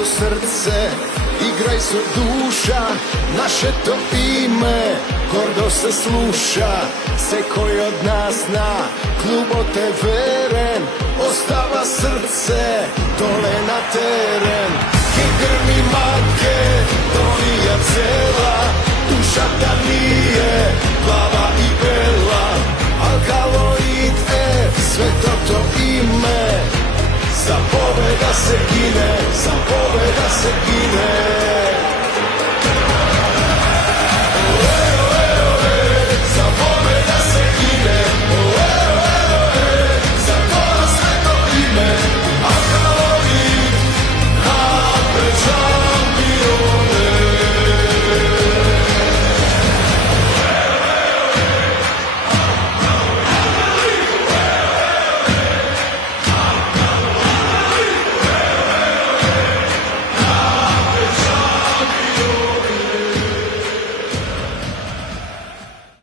so srce, igraj so duša, naše to ime gordo se sluša. Se koji od nas na klubo te veren, ostava srce dole na teren. Ke grmi Makedonija cela, duša ta nije, glava i